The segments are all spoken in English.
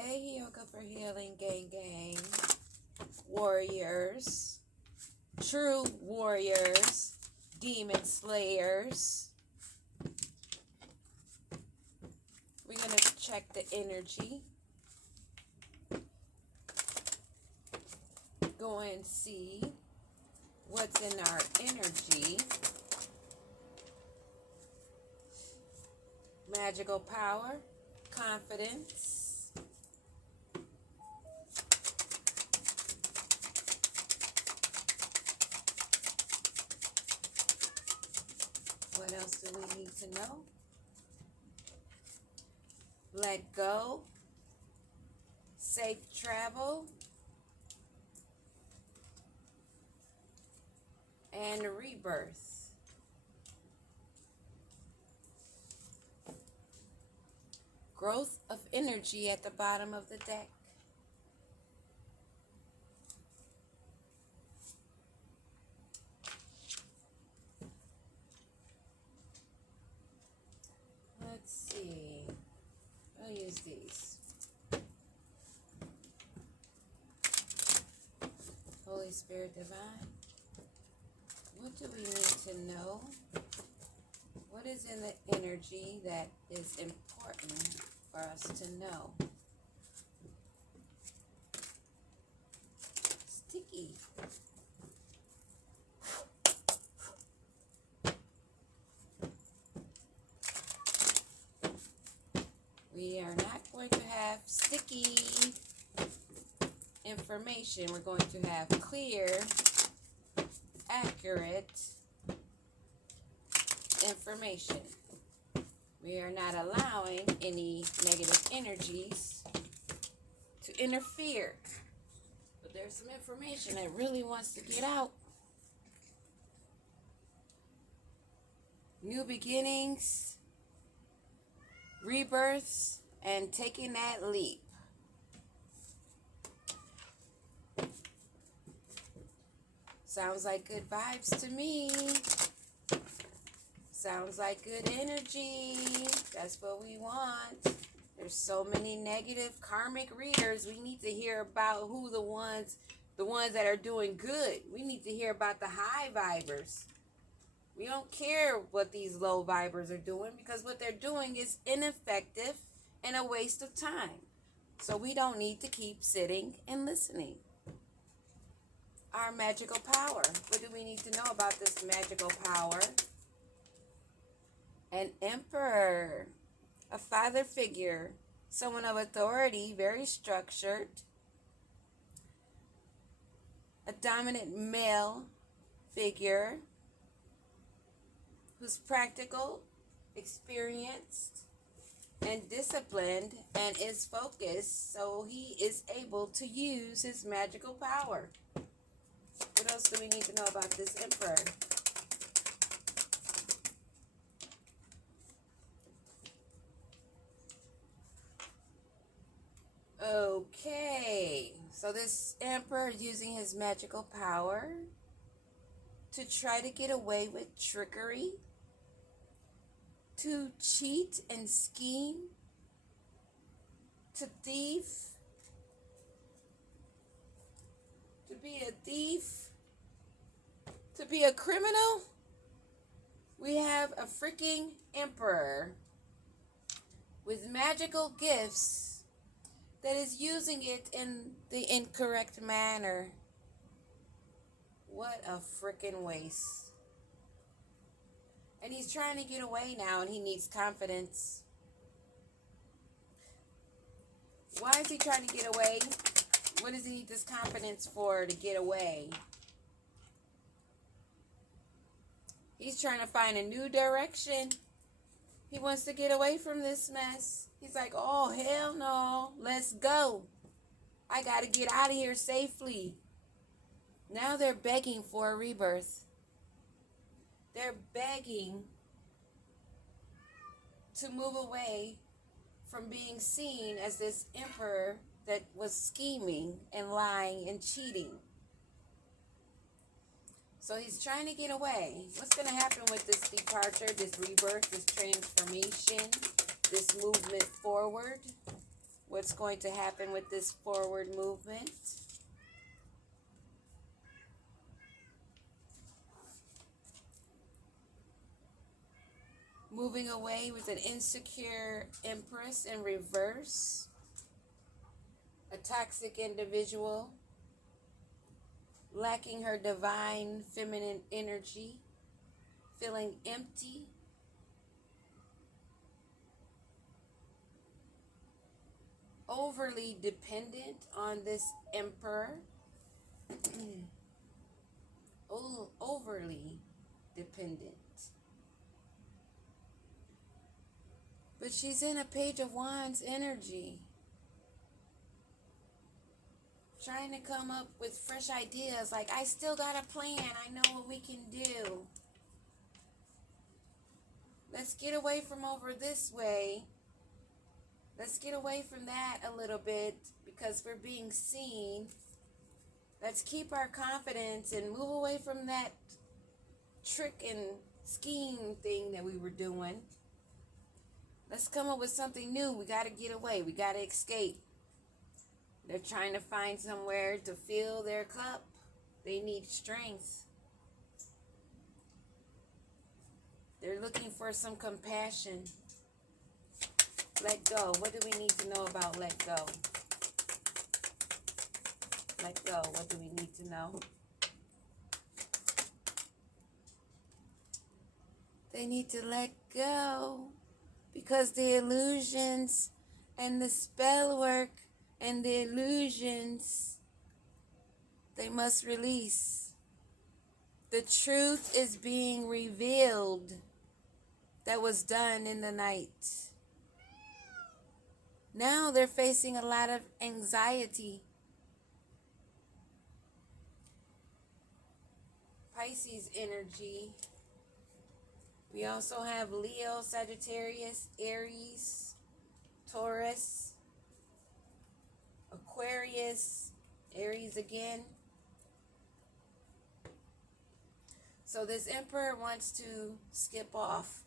Hey, Yoga for Healing, gang. Warriors. True warriors. Demon slayers. We're going to check the energy. Go and see what's in our energy. Magical power. Confidence. What else do we need to know? Let go. Safe travel. And rebirth. Growth of energy at the bottom of the deck. Let's see. I'll use these. Holy Spirit Divine. What do we need to know? What is in the energy that is important for us to know? Sticky. We are not going to have sticky information. We're going to have clear, accurate information. We are not allowing any negative energies to interfere. But there's some information that really wants to get out. New beginnings, rebirths, and taking that leap. Sounds like good vibes to me. Sounds like good energy. That's what we want. There's so many negative karmic readers. We need to hear about who the ones that are doing good. We need to hear about the high vibers. We don't care what these low vibers are doing, because what they're doing is ineffective and a waste of time. So we don't need to keep sitting and listening. Our magical power. What do we need to know about this magical power? An emperor, a father figure, someone of authority, very structured, a dominant male figure who's practical, experienced, and disciplined, and is focused, so he is able to use his magical power. What else do we need to know about this emperor? Okay, so this emperor is using his magical power to try to get away with trickery, to cheat and scheme, to thief, to be a thief, to be a criminal. We have a freaking emperor with magical gifts that is using it in the incorrect manner. What a freaking waste. And he's trying to get away now, and he needs confidence. Why is he trying to get away? What does he need this confidence for to get away? He's trying to find a new direction. He wants to get away from this mess. He's like, oh, hell no. Let's go. I got to get out of here safely. Now they're begging for a rebirth. They're begging to move away from being seen as this emperor that was scheming and lying and cheating. So he's trying to get away. What's going to happen with this departure, this rebirth, this transformation, this movement forward? what's going to happen with this forward movement. Moving away with an insecure Empress in reverse. A toxic individual. Lacking her divine feminine energy. Feeling empty. Overly dependent on this Emperor. Overly dependent. But she's in a Page of Wands energy. Trying to come up with fresh ideas. Like, I still got a plan. I know what we can do. Let's get away from over this way. Let's get away from that a little bit because we're being seen. Let's keep our confidence and move away from that trick and scheme thing that we were doing. Let's come up with something new. We got to get away. We got to escape. They're trying to find somewhere to fill their cup. They need strength. They're looking for some compassion. Let go. What do we need to know about let go? Let go. What do we need to know? They need to let go because the illusions and the spell work and the illusions, they must release. The truth is being revealed that was done in the night. Now they're facing a lot of anxiety. Pisces energy. We also have Leo, Sagittarius, Aries, Taurus, Aquarius, Aries again. So this Emperor wants to skip off.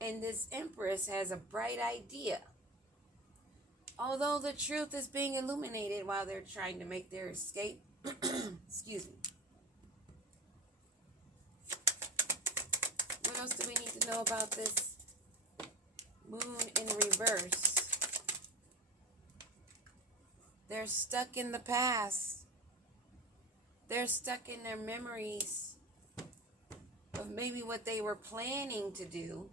And this Empress has a bright idea. Although the truth is being illuminated while they're trying to make their escape. Excuse me. What else do we need to know about this Moon in reverse? They're stuck in the past. They're stuck in their memories of maybe what they were planning to do.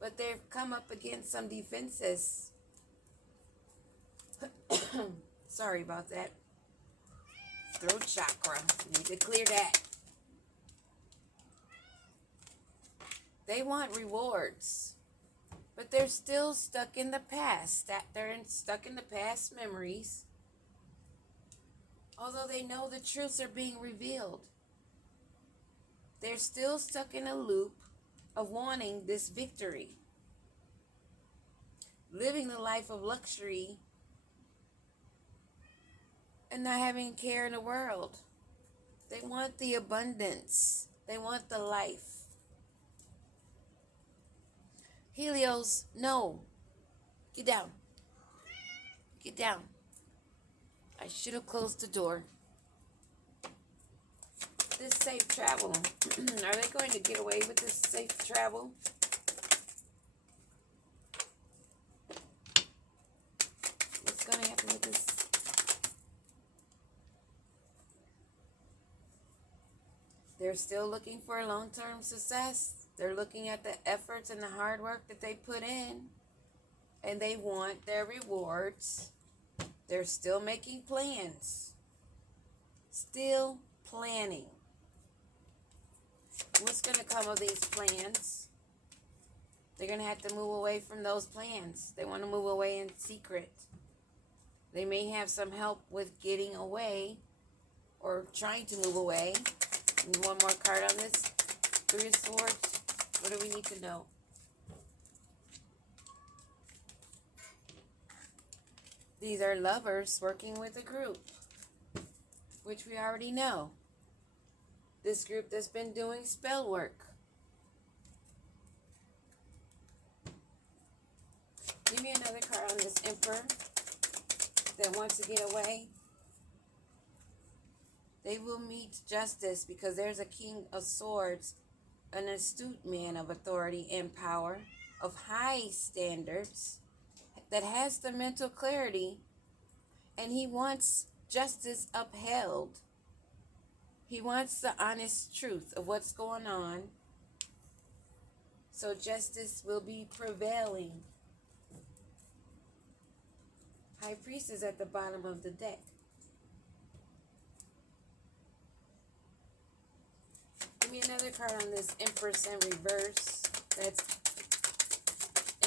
But they've come up against some defenses. Sorry about that. Throat chakra. Need to clear that. They want rewards. But they're still stuck in the past. They're stuck in the past memories. Although they know the truths are being revealed. They're still stuck in a loop of wanting this victory. Living the life of luxury and not having care in the world. They want the abundance. They want the life. Helios, no. Get down. Get down. I should have closed the door. This safe travel. Are they going to get away with this safe travel? What's going to happen with this? They're still looking for long-term success. They're looking at the efforts and the hard work that they put in. And they want their rewards. They're still making plans. Still planning. What's going to come of these plans? They're going to have to move away from those plans. They want to move away in secret. They may have some help with getting away or trying to move away. And one more card on this. Three of Swords. What do we need to know? These are lovers working with a group, which we already know. This group that's been doing spell work. Give me another card on this Emperor that wants to get away. They will meet justice because there's a King of Swords, an astute man of authority and power, of high standards, that has the mental clarity, and he wants justice upheld. He wants the honest truth of what's going on, so justice will be prevailing. High Priestess at the bottom of the deck. Give me another card on this Empress in reverse. That's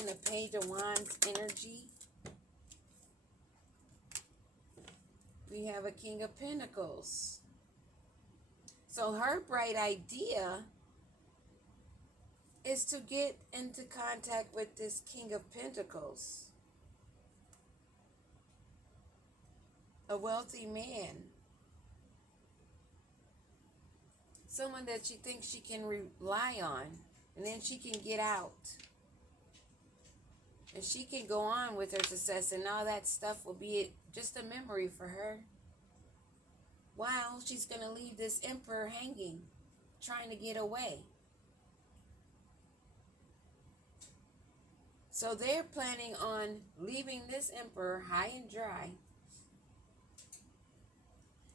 in the Page of Wands energy. We have a King of Pentacles. So her bright idea is to get into contact with this King of Pentacles. A wealthy man. Someone that she thinks she can rely on. And then she can get out. And she can go on with her success. And all that stuff will be just a memory for her. While she's going to leave this Emperor hanging. Trying to get away. So they're planning on leaving this Emperor high and dry.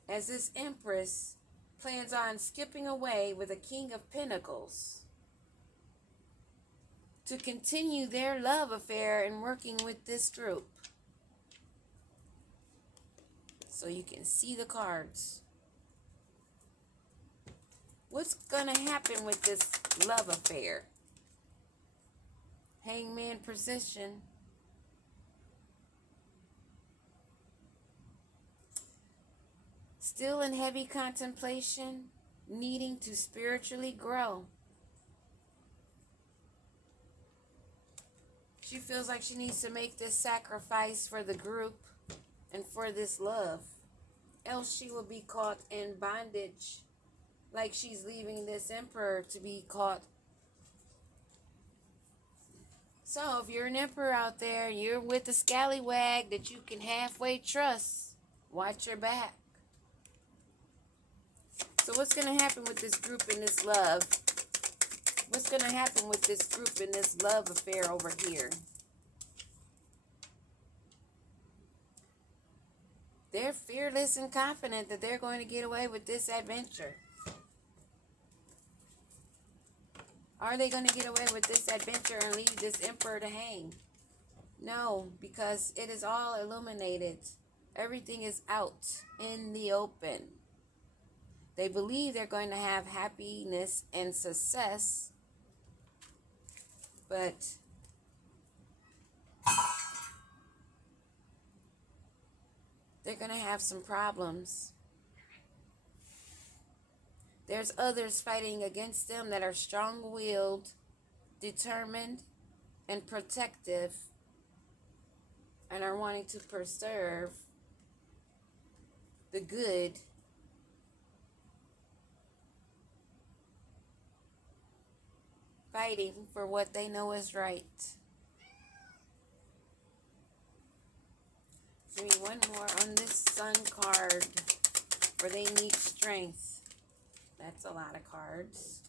As this Empress plans on skipping away with a King of Pentacles to continue their love affair and working with this group. So you can see the cards. What's going to happen with this love affair? Hangman position. Still in heavy contemplation, needing to spiritually grow. She feels like she needs to make this sacrifice for the group and for this love. Else she will be caught in bondage, like she's leaving this Emperor to be caught. So if you're an Emperor out there, you're with a scallywag that you can halfway trust, watch your back. So what's going to happen with this group and this love? What's going to happen with this group and this love affair over here? They're fearless and confident that they're going to get away with this adventure. Are they going to get away with this adventure and leave this Emperor to hang? No, because it is all illuminated. Everything is out in the open. They believe they're going to have happiness and success, but they're going to have some problems. There's others fighting against them that are strong-willed, determined, and protective, and are wanting to preserve the good fighting for what they know is right. Give me one more on this Sun card, where they need strength. That's a lot of cards.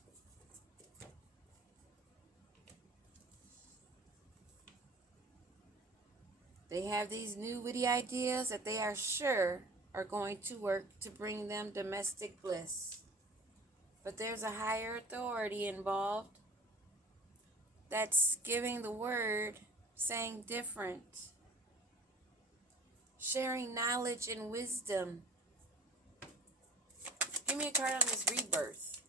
They have these new witty ideas that they are sure are going to work to bring them domestic bliss. But there's a higher authority involved that's giving the word, saying different. Sharing knowledge and wisdom. Give me a card on this Rebirth.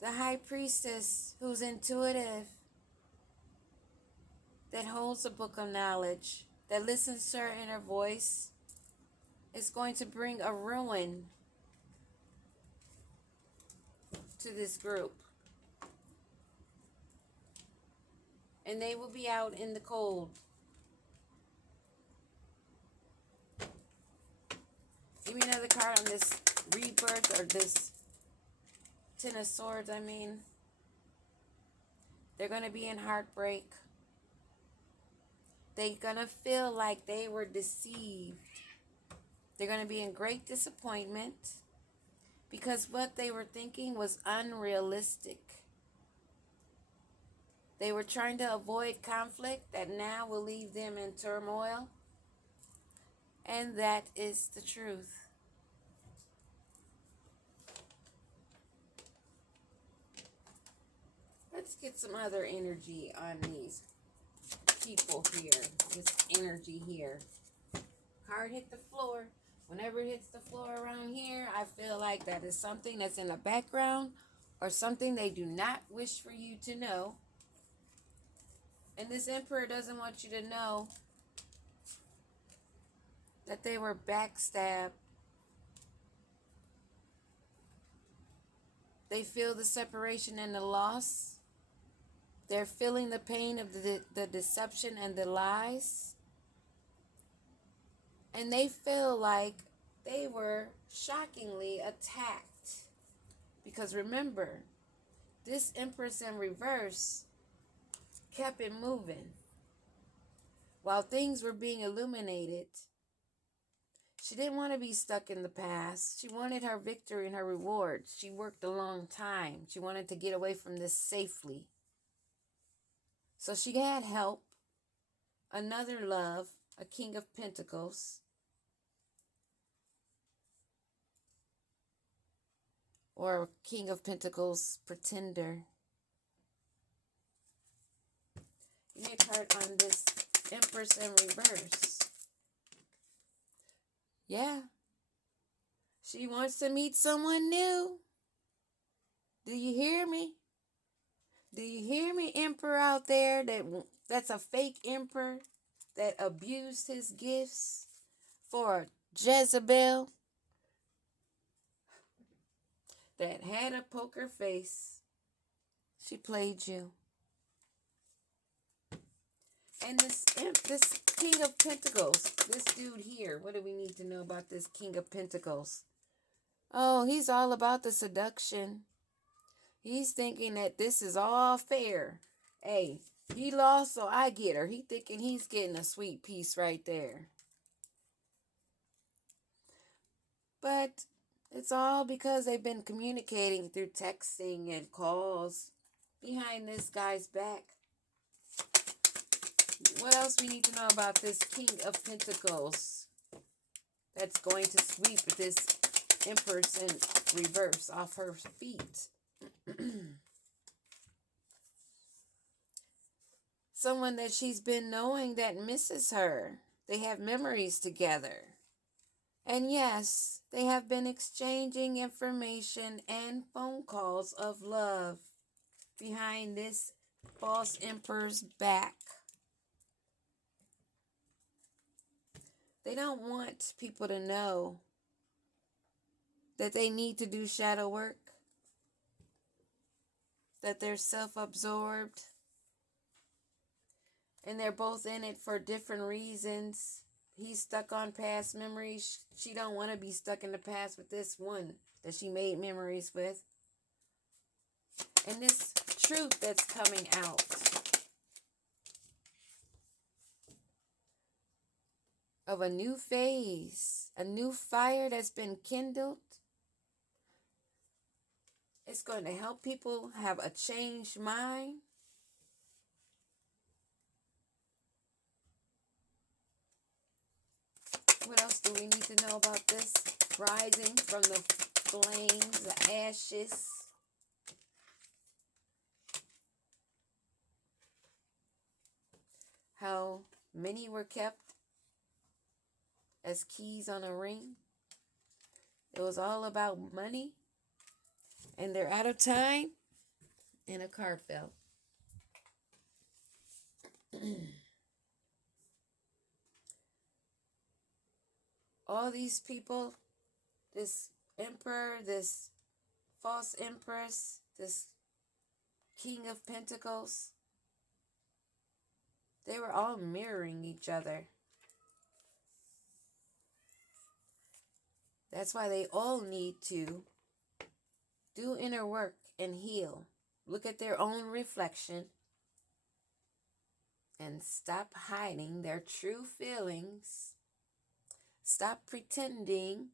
The High Priestess, who's intuitive, that holds a book of knowledge, that listens to her inner voice, is going to bring a ruin to this group. And they will be out in the cold. Give me another card on this Rebirth, or this Ten of Swords, I mean. They're going to be in heartbreak. They're going to feel like they were deceived. They're going to be in great disappointment because what they were thinking was unrealistic. They were trying to avoid conflict that now will leave them in turmoil. And that is the truth. Let's get some other energy on these people here. This energy here. Card hit the floor. Whenever it hits the floor around here, I feel like that is something that's in the background or something they do not wish for you to know. And this Emperor doesn't want you to know that they were backstabbed. They feel the separation and the loss. They're feeling the pain of the deception and the lies. And they feel like they were shockingly attacked. Because remember, this Empress in reverse kept it moving. While things were being illuminated, she didn't want to be stuck in the past. She wanted her victory and her rewards. She worked a long time. She wanted to get away from this safely. So she had help, another love, a King of Pentacles, or a King of Pentacles pretender. Give me a card on this Empress in reverse. Yeah. She wants to meet someone new. Do you hear me? Do you hear me, Emperor out there that's a fake emperor that abused his gifts for Jezebel that had a poker face? She played you. And this King of Pentacles, this dude here, what do we need to know about this King of Pentacles? Oh, he's all about the seduction. He's thinking that this is all fair. Hey, he lost, so I get her. He thinking he's getting a sweet piece right there. But it's all because they've been communicating through texting and calls behind this guy's back. What else we need to know about this King of Pentacles that's going to sweep this Empress in reverse off her feet? Someone that she's been knowing that misses her. They have memories together. And yes, they have been exchanging information and phone calls of love behind this false Emperor's back. They don't want people to know that they need to do shadow work, that they're self-absorbed, and they're both in it for different reasons. He's stuck on past memories. She don't want to be stuck in the past with this one that she made memories with. And this truth that's coming out. Of a new phase, a new fire that's been kindled. It's going to help people have a changed mind. What else do we need to know about this? Rising from the flames, the ashes. How many were kept as keys on a ring. It was all about money. And they're out of time. And a card fell. All these people, this emperor, this false empress, this King of Pentacles, they were all mirroring each other. That's why they all need to do inner work and heal. Look at their own reflection and stop hiding their true feelings. Stop pretending.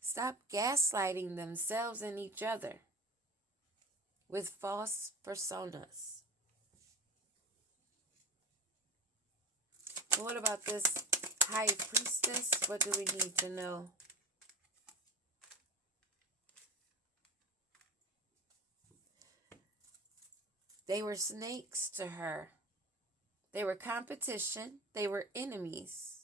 Stop gaslighting themselves and each other with false personas. What about this High Priestess? What do we need to know? They were snakes to her. They were competition. They were enemies.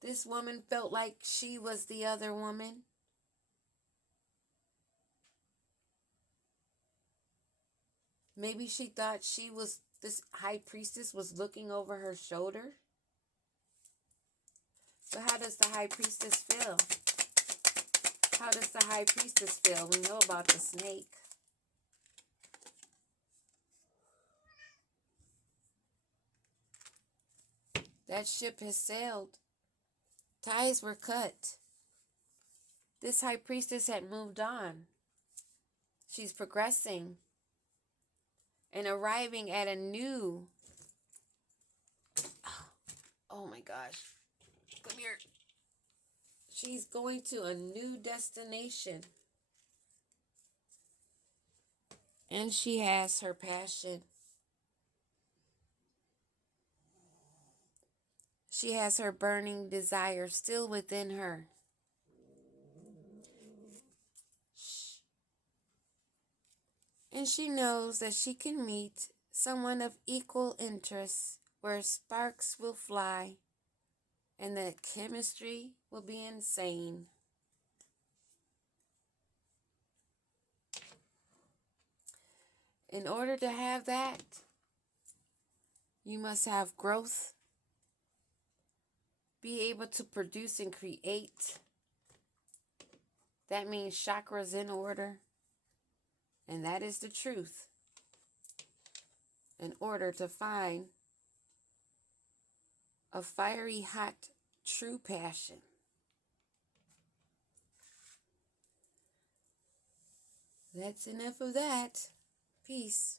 This woman felt like she was the other woman. Maybe she thought this High Priestess was looking over her shoulder. So how does the High Priestess feel? How does the High Priestess feel? We know about the snake. That ship has sailed. Ties were cut. This High Priestess had moved on. She's progressing and arriving at a new... Oh my gosh. Come here. She's going to a new destination. And she has her passion. She has her burning desire still within her. And she knows that she can meet someone of equal interest where sparks will fly and the chemistry will be insane. In order to have that, you must have growth, be able to produce and create. That means chakras in order. And that is the truth. In order to find a fiery, hot, true passion. That's enough of that. Peace.